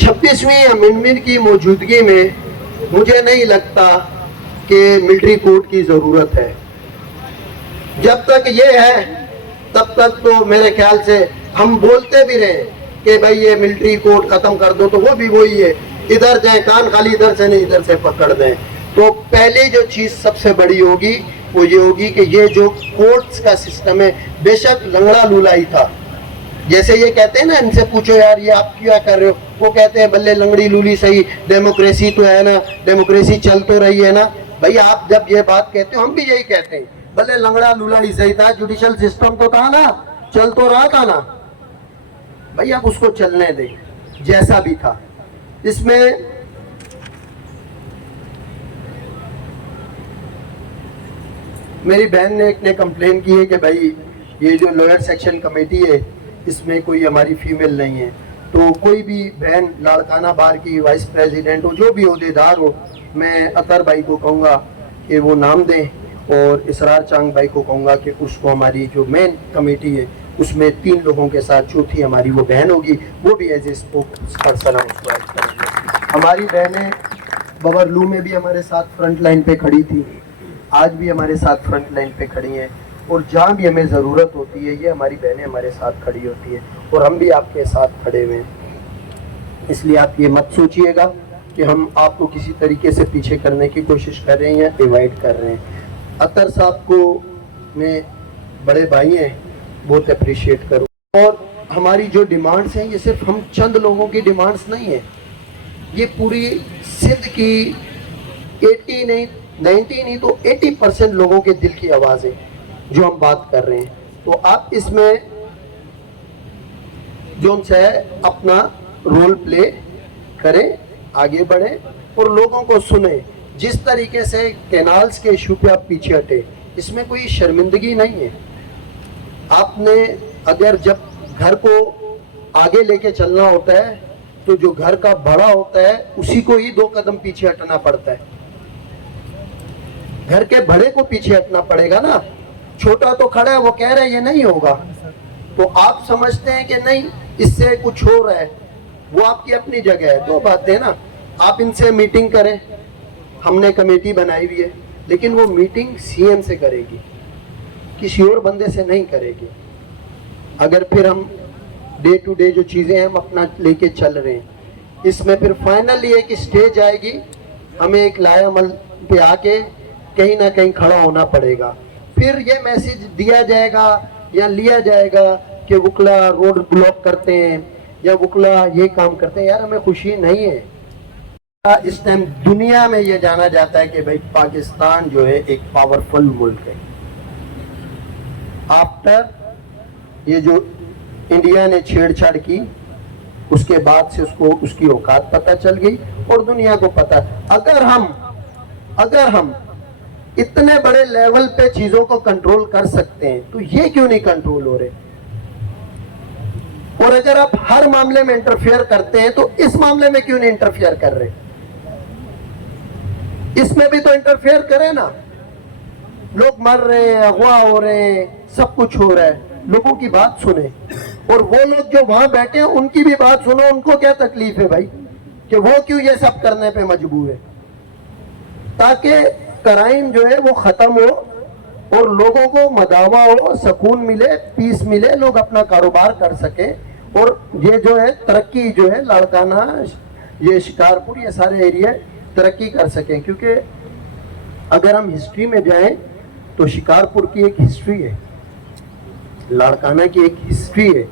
26वीं amendment की मौजूदगी में मुझे नहीं लगता कि मिलिट्री कोर्ट की ज़रूरत है। जब तक ये है तब तक तो मेरे ख्याल से हम बोलते भी रहे कि भाई ये मिलिट्री कोर्ट ख़त्म कर दो, तो वो भी वही है, इधर जाए कान खाली, इधर से नहीं इधर से पकड़ दें। तो पहली जो चीज़ सबसे बड़ी होगी वो ये होगी कि ये जो कोर्ट्स का सिस्टम है, बेशक लंगड़ा लूलाई था, जैसे ये कहते हैं ना, इनसे पूछो यार ये आप क्या कर रहे हो, वो कहते हैं बल्ले लंगड़ी लूली सही, डेमोक्रेसी तो है ना, डेमोक्रेसी चल तो रही है ना। भाई आप जब ये बात कहते हो हम भी यही कहते हैं, भले लंगड़ा लूला ही सही था, जुडिशल सिस्टम तो था ना, चल तो रहा था ना। भाई आप उसको चलने दें जैसा भी था। इसमें मेरी बहन ने एक ने कंप्लेन की है कि भाई ये जो लोअर सेक्शन कमेटी है इसमें कोई हमारी फीमेल नहीं है। तो कोई भी बहन लाड़काना बार की वाइस प्रेसिडेंट हो, जो भी ओहदेदार हो, मैं अतर भाई को कहूँगा कि वो नाम दें, और इसरार चांग भाई को कहूँगा कि उसको हमारी जो मेन कमेटी है उसमें 3 लोगों के साथ चौथी हमारी वो बहन होगी, वो भी एज ए स्पोक्स पर्सन उसको ऐड करेंगे। हमारी बहनें बबरलू में भी हमारे साथ फ्रंट लाइन पे खड़ी थी, आज भी हमारे साथ फ्रंट लाइन पे खड़ी हैं, और जहाँ भी हमें ज़रूरत होती है ये हमारी बहनें हमारे साथ खड़ी होती है, और हम भी आपके साथ खड़े हुए हैं। इसलिए आप ये मत सोचिएगा कि हम आपको किसी तरीके से पीछे करने की कोशिश कर रहे हैं या डिवाइड कर रहे हैं। अतर साहब को मैं बड़े भाई हैं, बहुत अप्रिशिएट करूँ। और हमारी जो डिमांड्स हैं ये सिर्फ हम चंद लोगों की डिमांड्स नहीं है, ये पूरी सिंध की 80 नहीं 90 नहीं तो 80% लोगों के दिल की आवाज़ है जो हम बात कर रहे हैं। तो आप इसमें जो है अपना रोल प्ले करें, आगे बढ़ें और लोगों को सुने। जिस तरीके से कैनाल्स के इशू पे आप पीछे हटे, इसमें कोई शर्मिंदगी नहीं है। आपने अगर जब घर को आगे लेके चलना होता है तो जो घर का बड़ा होता है उसी को ही 2 कदम पीछे हटना पड़ता है, घर के बड़े को पीछे हटना पड़ेगा ना। छोटा तो खड़ा है, वो कह रहा है ये नहीं होगा, तो आप समझते हैं कि नहीं इससे कुछ हो रहा है, वो आपकी अपनी जगह है। 2 बातें ना, आप इनसे मीटिंग करें, हमने कमेटी बनाई हुई है, लेकिन वो मीटिंग सीएम से करेगी, किसी और बंदे से नहीं करेगी। अगर फिर हम डे टू डे जो चीज़ें हम अपना लेके चल रहे हैं, इसमें फिर फाइनली एक स्टेज आएगी, हमें एक लायामल पे आके कहीं ना कहीं खड़ा होना पड़ेगा। फिर ये मैसेज दिया जाएगा या लिया जाएगा कि वकला रोड ब्लॉक करते हैं या वकला ये काम करते हैं। यार हमें खुशी नहीं है। इस टाइम दुनिया में ये जाना जाता है कि भाई पाकिस्तान जो है एक पावरफुल मुल्क है। आफ्टर ये जो इंडिया ने छेड़छाड़ की, उसके बाद से उसको उसकी औकात पता चल गई और दुनिया को पता। अगर हम इतने बड़े लेवल पे चीजों को कंट्रोल कर सकते हैं तो ये क्यों नहीं कंट्रोल हो रहे? और अगर आप हर मामले में इंटरफेयर करते हैं तो इस मामले में क्यों नहीं इंटरफेयर कर रहे? इसमें भी तो इंटरफेयर करें ना। लोग मर रहे हैं, अगवा हो रहे हैं, सब कुछ हो रहा है, लोगों की बात सुने। और वो लोग जो वहां बैठे हैं उनकी भी बात सुनो, उनको क्या तकलीफ है भाई कि वो क्यों ये सब करने पे मजबूर है, ताकि क्राइम जो है वो खत्म हो और लोगों को मदावा हो, सुकून मिले, पीस मिले, लोग अपना कारोबार कर सके। और ये जो है तरक्की जो है लाड़काना, ये शिकारपुर, ये सारे एरिया तरक्की कर सकें। क्योंकि अगर हम हिस्ट्री में जाएं तो शिकारपुर की एक हिस्ट्री है, लाड़काना की एक हिस्ट्री है,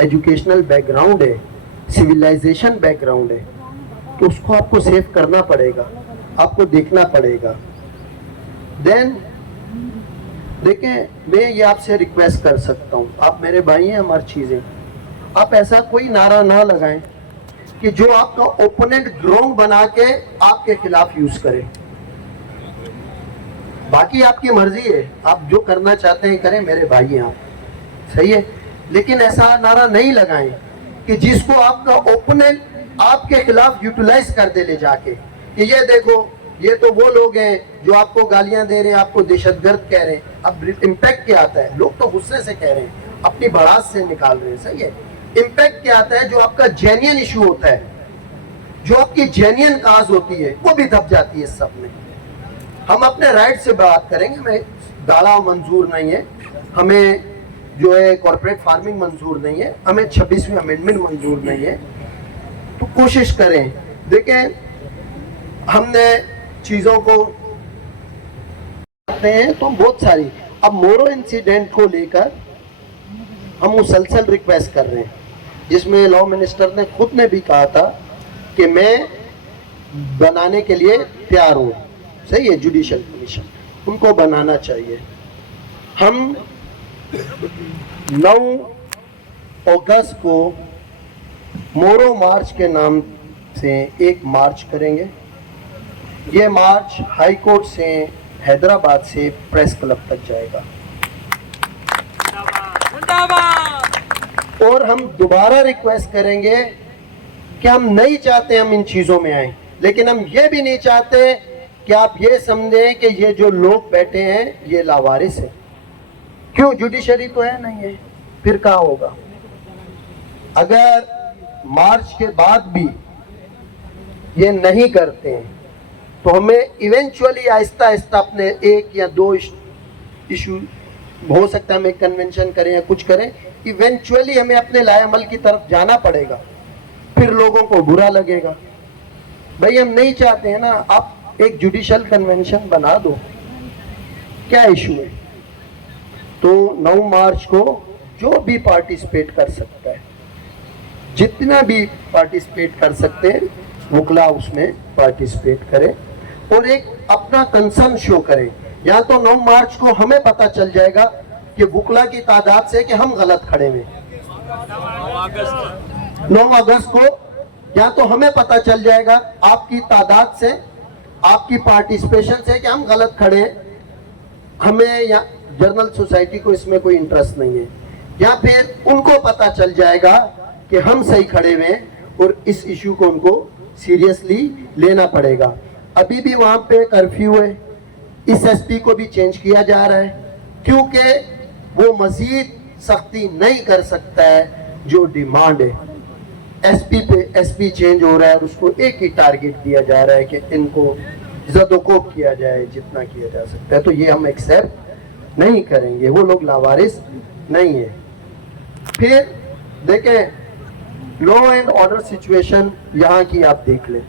एजुकेशनल बैकग्राउंड है, सिविलाइजेशन बैकग्राउंड है। तो उसको आपको सेव करना पड़ेगा, आपको देखना पड़ेगा। देन देखें, मैं ये आपसे रिक्वेस्ट कर सकता हूँ, आप मेरे भाई हैं, हमारी चीज़ें, आप ऐसा कोई नारा ना लगाएं कि जो आपका ओपोनेंट ग्राउंड बना के आपके खिलाफ यूज करे। बाकी आपकी मर्जी है, आप जो करना चाहते हैं करें, मेरे भाई हैं आप, सही है। लेकिन ऐसा नारा नहीं लगाएं कि जिसको आपका ओपोनेंट आपके खिलाफ यूटिलाइज कर दे ले जाके कि ये देखो ये तो वो लोग हैं जो आपको गालियां दे रहे हैं, आपको दहशतगर्द कह रहे हैं। अब इम्पैक्ट क्या आता है? लोग तो गुस्से से कह रहे हैं, अपनी भड़ास से निकाल रहे हैं, सही है। इम्पैक्ट क्या आता है? जो आपका जेन्युइन इशू होता है, جو آپ کی جینین کاز ہوتی ہے وہ بھی دب جاتی ہے اس سب میں. ہم اپنے رائٹ سے بات کریں گے. ہمیں داڑا منظور نہیں ہے, ہمیں جو ہے کارپوریٹ فارمنگ منظور نہیں ہے, ہمیں 26ویں امینڈمنٹ منظور نہیں ہے. تو کوشش کریں. دیکھیں ہم نے چیزوں کو کرتے ہیں تو بہت ساری. اب مورو انسیڈنٹ کو لے کر ہم مسلسل ریکویسٹ کر رہے ہیں, جس میں لاء منسٹر نے خود نے بھی کہا تھا کہ میں بنانے کے لیے تیار ہوں. صحیح ہے, جوڈیشل کمیشن ان کو بنانا چاہیے. ہم 9 اگست کو مورو مارچ کے نام سے ایک مارچ کریں گے. یہ مارچ ہائی کورٹ سے حیدرآباد سے پریس کلب تک جائے گا. اور ہم دوبارہ ریکویسٹ کریں گے کہ ہم نہیں چاہتے ہم ان چیزوں میں آئیں, لیکن ہم یہ بھی نہیں چاہتے کہ آپ یہ سمجھیں کہ یہ جو لوگ بیٹھے ہیں یہ لاوارث ہیں. کیوں؟ جوڈیشری تو ہے نہیں ہے, پھر کہاں ہوگا؟ اگر مارچ کے بعد بھی یہ نہیں کرتے ہیں تو ہمیں ایونچولی آہستہ آہستہ اپنے 1 یا 2 ایشو, ہو سکتا ہے ہم ایک کنونشن کریں یا کچھ کریں, ایونچولی ہمیں اپنے لائے عمل کی طرف جانا پڑے گا. پھر لوگوں کو برا لگے گا. بھائی ہم نہیں چاہتے ہیں نا, آپ ایک جوڈیشل کنونشن بنا دو, کیا ایشو ہے؟ تو 9 مارچ کو جو بھی پارٹیسپیٹ کر سکتا ہے, جتنا بھی پارٹیسپیٹ کر سکتے ہیں وکلا اس میں پارٹیسپیٹ کرے اور ایک اپنا کنسرن شو کرے. یا تو 9 مارچ کو ہمیں پتہ چل جائے گا کہ وکلا کی تعداد سے کہ ہم غلط کھڑے ہوئے. 9 اگست کو یا تو ہمیں پتہ چل جائے گا آپ کی تعداد سے, آپ کی پارٹیسپیشن سے کہ ہم غلط کھڑے ہیں, ہمیں یا جرنل سوسائٹی کو اس میں کوئی انٹرسٹ نہیں ہے, یا پھر ان کو پتہ چل جائے گا کہ ہم صحیح کھڑے ہوئے ہیں اور اس ایشو کو ان کو سیریسلی لینا پڑے گا. ابھی بھی وہاں پہ کرفیو ہے, اس ایس پی کو بھی چینج کیا جا رہا ہے کیونکہ وہ مزید سختی نہیں کر سکتا ہے. جو ڈیمانڈ ہے ایس پی چینج ہو رہا ہے اور اس کو ایک ہی ٹارگٹ دیا جا رہا ہے کہ ان کو زد و کوب کیا جائے جتنا کیا جا سکتا ہے. تو یہ ہم ایکسیپٹ نہیں کریں گے, وہ لوگ لاوارث نہیں ہیں. پھر دیکھیں لا اینڈ آرڈر سچویشن یہاں کی آپ دیکھ لیں.